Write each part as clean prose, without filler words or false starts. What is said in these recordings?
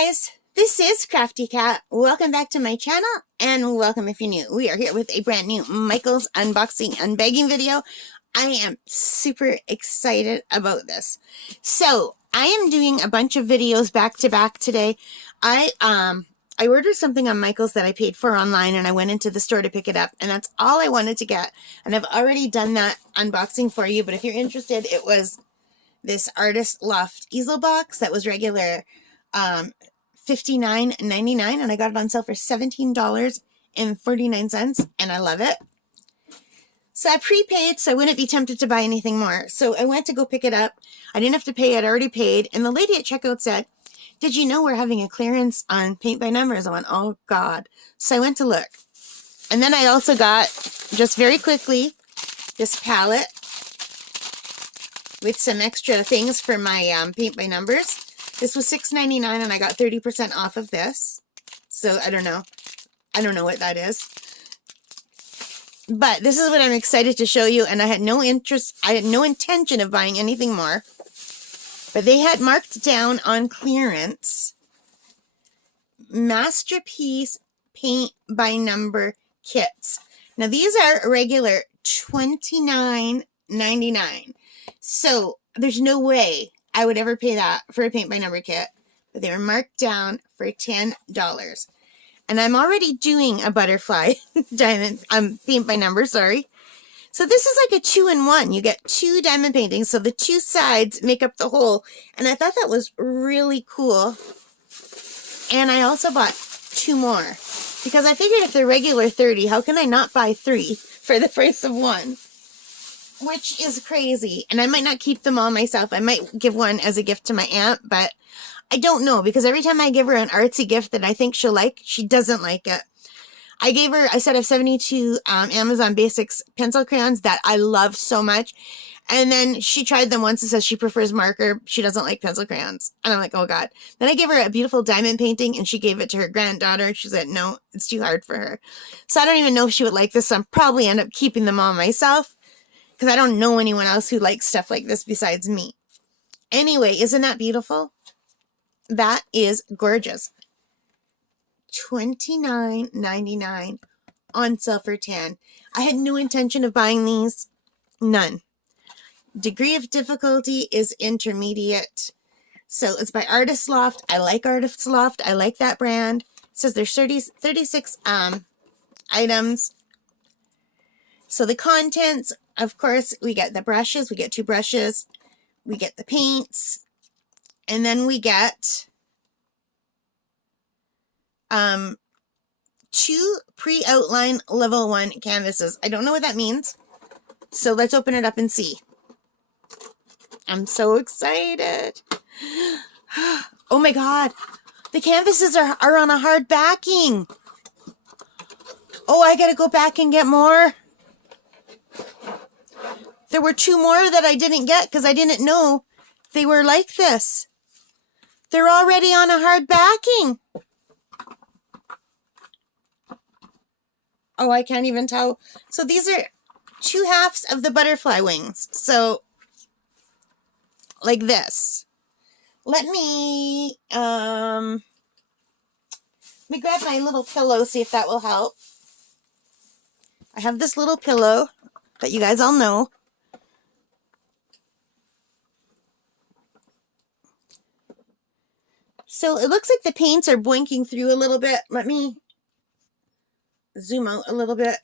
guys, this is Crafty Cat. Welcome back to my channel, and welcome if you're new. We are here with a brand new Michael's unboxing unbagging video. I am super excited about this. So I am doing a bunch of videos back to back today. I ordered something on Michael's that I paid for online, and I went into the store to pick it up, and that's all I wanted to get. And I've already done that unboxing for you, but if you're interested, it was this Artist Loft easel box that was regular $59.99, and I got it on sale for $17.49, and I love it. So I prepaid, so I wouldn't be tempted to buy anything more. So I went to go pick it up. I didn't have to pay. I'd already paid, and the lady at checkout said, "Did you know we're having a clearance on paint by numbers?" I went, "Oh God." So I went to look, and then I also got, just very quickly, this palette with some extra things for my paint by numbers. This was $6.99, and I got 30% off of this. So I don't know what that is. But this is what I'm excited to show you, and I had no intention of buying anything more. But they had marked down on clearance Masterpiece paint by number kits. Now these are regular $29.99. So there's no way I would ever pay that for a paint by number kit, but they were marked down for $10. And I'm already doing a butterfly diamond paint by number, sorry. So this is like a 2-in-1. You get 2 diamond paintings, so the 2 sides make up the whole. And I thought that was really cool. And I also bought 2 more because I figured if they're regular $30, how can I not buy 3 for the price of 1? Which is crazy. And I might not keep them all myself. I might give one as a gift to my aunt, but I don't know, because every time I give her an artsy gift that I think she'll like, she doesn't like it. I gave her a set of 72 Amazon Basics pencil crayons that I love so much. And then she tried them once and says she prefers marker. She doesn't like pencil crayons. And I'm like, oh God. Then I gave her a beautiful diamond painting, and she gave it to her granddaughter. And she said, no, it's too hard for her. So I don't even know if she would like this. So I'm probably end up keeping them all myself, because I don't know anyone else who likes stuff like this besides me. Anyway, isn't that beautiful? That is gorgeous. $29.99 on sale for $10. I had no intention of buying these. None. Degree of difficulty is intermediate. So it's by Artist Loft. I like Artist Loft. I like that brand. It says there's 36 items. So the contents, of course, we get the brushes. We get 2 brushes. We get the paints. And then we get 2 pre-outline level 1 canvases. I don't know what that means. So let's open it up and see. I'm so excited. Oh my God. The canvases are on a hard backing. Oh, I gotta go back and get more. There were 2 more that I didn't get because I didn't know they were like this. They're already on a hard backing. Oh, I can't even tell. So these are 2 halves of the butterfly wings. So, like this. Let me grab my little pillow, see if that will help. I have this little pillow that you guys all know. So it looks like the paints are blinking through a little bit. Let me zoom out a little bit.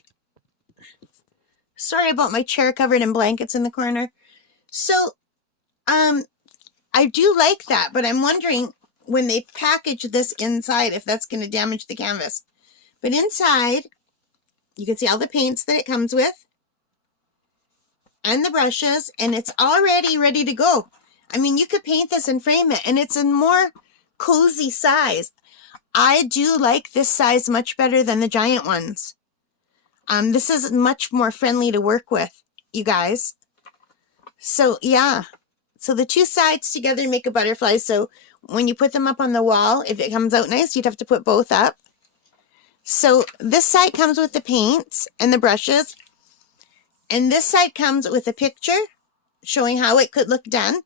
Sorry about my chair covered in blankets in the corner. So, I do like that, but I'm wondering when they package this inside if that's going to damage the canvas. But inside, you can see all the paints that it comes with and the brushes, and it's already ready to go. I mean, you could paint this and frame it, and it's a more cozy size. I do like this size much better than the giant ones. This is much more friendly to work with, you guys. So, yeah. So the 2 sides together make a butterfly. So when you put them up on the wall, if it comes out nice, you'd have to put both up. So this side comes with the paints and the brushes. And this side comes with a picture showing how it could look done.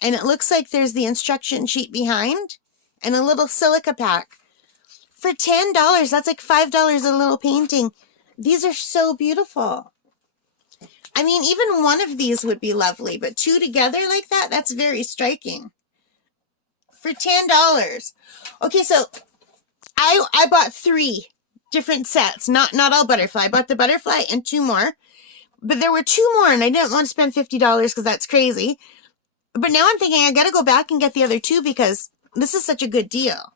And it looks like there's the instruction sheet behind. and a little silica pack. For $10, that's like $5 a little painting. These are so beautiful. I mean, even one of these would be lovely, but two together like that, that's very striking. For $10. Okay, so I bought 3 different sets, not all butterfly. I bought the butterfly and 2 more, but there were 2 more, and I didn't want to spend $50 because that's crazy. But now I'm thinking I got to go back and get the other 2 because this is such a good deal.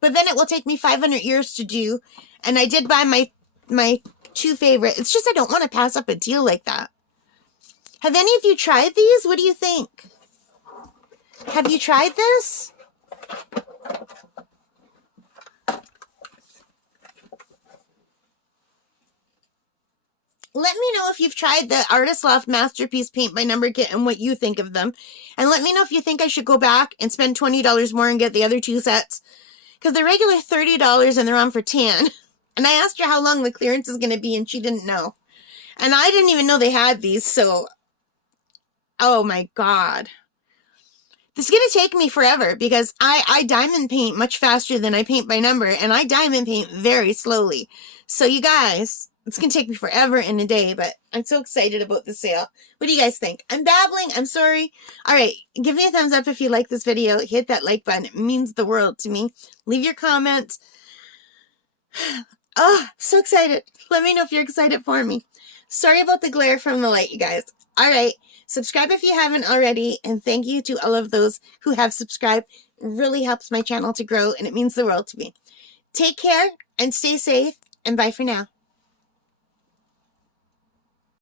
But then it will take me 500 years to do, and I did buy my 2 favorite. It's just I don't want to pass up a deal like that. Have any of you tried these? What do you think? Have you tried this? Let me know if you've tried the Artist Loft Masterpiece Paint by Number Kit and what you think of them. And let me know if you think I should go back and spend $20 more and get the other 2 sets. Because they're regular $30 and they're on for $10. And I asked her how long the clearance is going to be and she didn't know. And I didn't even know they had these, so... Oh my God. This is going to take me forever because I diamond paint much faster than I paint by number. And I diamond paint very slowly. So you guys... It's going to take me forever and a day, but I'm so excited about the sale. What do you guys think? I'm babbling. I'm sorry. All right. Give me a thumbs up if you like this video. Hit that like button. It means the world to me. Leave your comments. Oh, so excited. Let me know if you're excited for me. Sorry about the glare from the light, you guys. All right. Subscribe if you haven't already. And thank you to all of those who have subscribed. It really helps my channel to grow, and it means the world to me. Take care and stay safe, and bye for now.